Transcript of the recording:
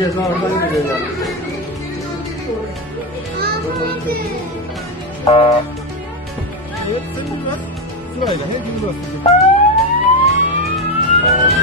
చేసిన చేయాలి Jetzt sind wir das. Vielleicht, da hinten sind wir das.